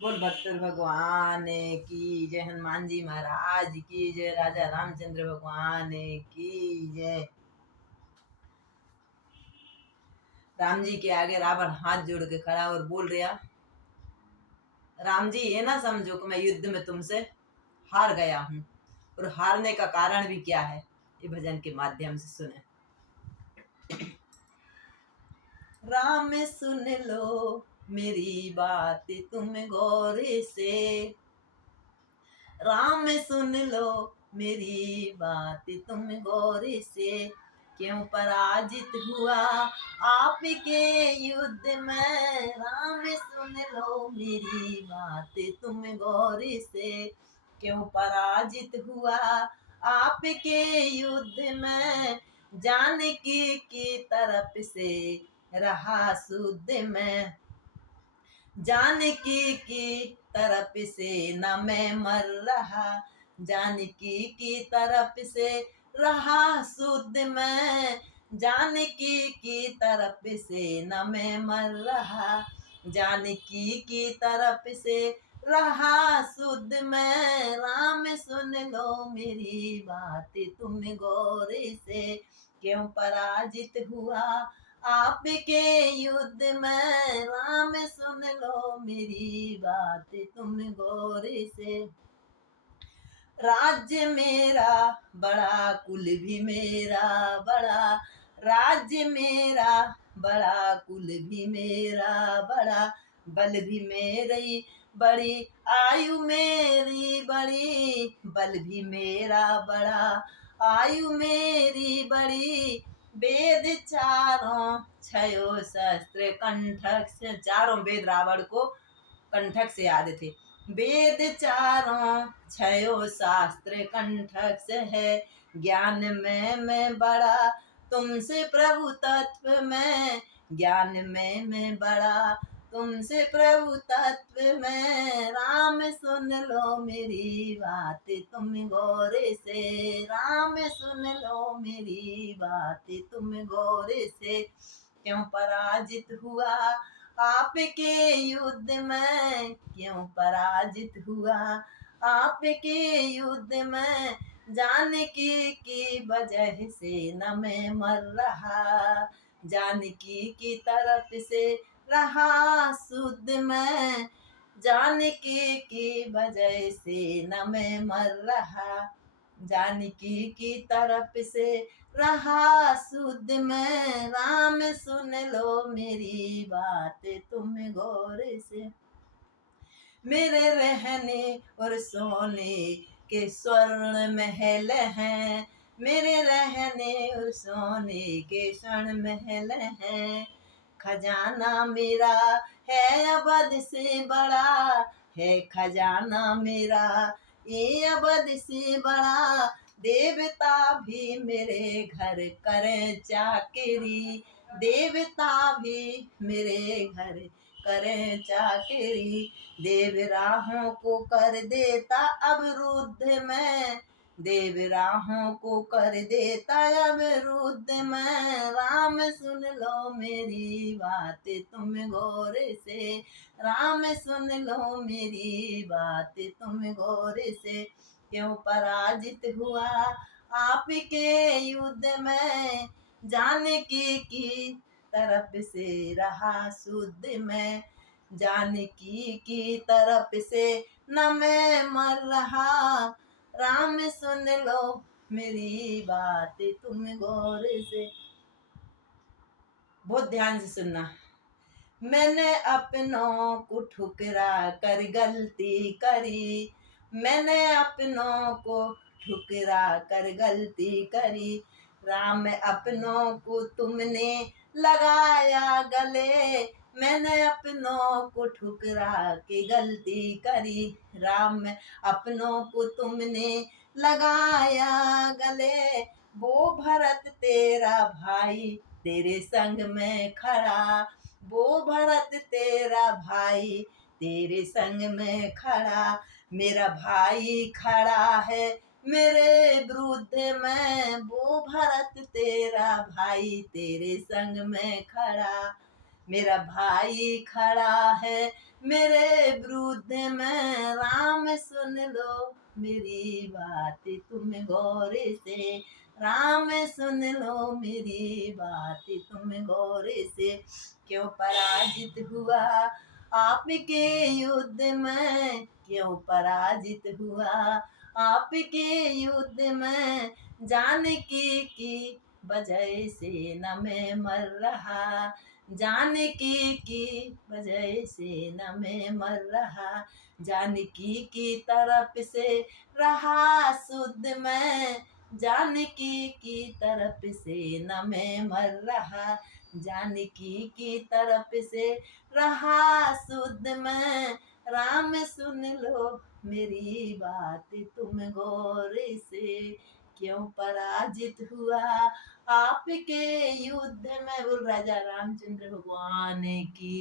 बोल भट्टर भगवान की जय, हनुमान जी महाराज की जय, राजा रामचंद्र भगवान की जय। राम जी के आगे रावण हाथ जोड़ के खड़ा और बोल रहा, राम जी ये ना समझो कि मैं युद्ध में तुमसे हार गया हूं, और हारने का कारण भी क्या है ये भजन के माध्यम से सुने। राम सुन लो मेरी बात तुम गौर से, राम सुन लो मेरी बात तुम गौर से, क्यों पराजित हुआ आपके युद्ध में। राम सुन लो मेरी बात तुम गौर से, क्यों पराजित हुआ आपके युद्ध में। जानकी की तरफ से रहा शुद्ध में, जानकी की तरफ से न मैं मर रहा, जानकी की तरफ से रहा शुद्ध में। जानकी की तरफ से न मैं मर रहा, जानकी की तरफ से रहा शुद्ध में। राम सुन लो मेरी बात तुम गौर से, क्यों पराजित हुआ आपके युद्ध में। राम सुन लो मेरी बात तुम गौर से, राज्य मेरा बड़ा कुल भी मेरा बड़ा, राज्य मेरा बड़ा कुल भी मेरा बड़ा, बल भी मेरी बड़ी, आयु मेरी बड़ी, बल भी मेरा बड़ा, आयु मेरी बड़ी। वेद चारों छयो शस्त्र कंठक से, चारों वेद रावण को कंठक से याद थे। वेद चारों छयो शास्त्र कंठक से है, ज्ञान में मैं बड़ा तुमसे प्रभु तत्व में, ज्ञान में मैं बड़ा तुमसे प्रभु तत्व में। राम सुन लो मेरी बात तुम गौर से, राम सुन लो मेरी बात तुम गौर से, क्यों पराजित हुआ आपके युद्ध में, क्यों पराजित हुआ आपके युद्ध में। जानकी की वजह से न मैं मर रहा, जानकी की तरफ से रहा शुद्ध में। जानकी की वजह से न मैं मर रहा, जानकी की तरफ से रहा शुद्ध में। राम सुन लो मेरी बात तुम गौर से, मेरे रहने और सोने के स्वर्ण महल हैं, मेरे रहने और सोने के स्वर्ण महल हैं। खजाना मेरा है अवध से बड़ा, है खजाना मेरा ये अवध से बड़ा। देवता भी मेरे घर करें चाकरी, देवता भी मेरे घर करें चाकरी। देव राहों को कर देता अवरुद्ध में, देव राहों को कर देता अवरुद्ध में। राम सुन लो मेरी बात तुम गौर से, राम सुन लो मेरी बात तुम गौर से, क्यों पराजित हुआ आपके युद्ध में। जानकी की तरफ से रहा शुद्ध में, जानकी की तरफ से न मैं मर रहा। राम सुन लो मेरी बात तुम गौर से। बहुत ध्यान से सुनना। मैंने अपनों को ठुकरा कर गलती करी, मैंने अपनों को ठुकरा कर गलती करी। राम अपनों को तुमने लगाया गले, मैंने अपनों को ठुकरा के गलती करी। राम अपनों को तुमने लगाया गले, वो भरत तेरा भाई तेरे संग में खड़ा, वो भरत तेरा भाई तेरे संग में खड़ा। मेरा भाई खड़ा है मेरे विरुद्ध में, वो भरत तेरा भाई तेरे संग में खड़ा। मेरा भाई खड़ा है मेरे विरुद्ध में, राम सुन लो मेरी बात तुम गौर से, राम सुन लो मेरी बात तुम गौर से। क्यों पराजित हुआ आपके युद्ध में, क्यों पराजित हुआ आपके युद्ध में, जानकी की वजह से न मैं मर रहा, जानकी की वजह से न मैं मर रहा, जानकी की तरफ से रहा शुद्ध मैं, जानकी की तरफ से न मैं मर रहा, जानकी की तरफ से रहा शुद्ध मैं, राम सुन लो मेरी बात तुम गौर से। क्यों पराजित हुआ आपके युद्ध में। बोल राजा रामचंद्र भगवान की।